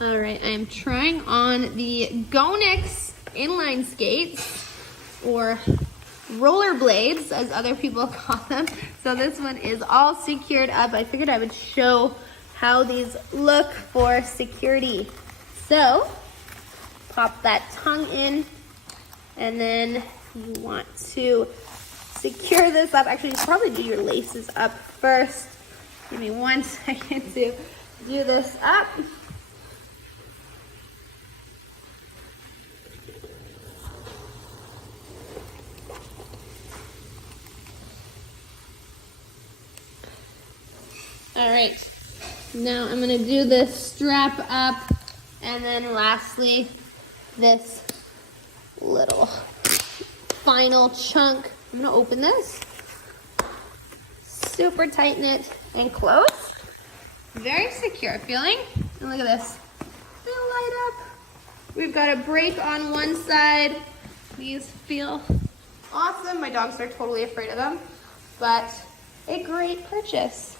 All right, I am trying on the Gonex inline skates, or rollerblades as other people call them. So this one is all secured up. I figured I would show how these look for security. So pop that tongue in, and then you want to secure this up. Actually, you probably do your laces up first. Give me 1 second to do this up. All right, now I'm gonna do this strap up, and then lastly, this little final chunk. I'm gonna open this, super tighten it and close. Very secure feeling, and look at this, they'll light up. We've got a break on one side. These feel awesome. My dogs are totally afraid of them, but a great purchase.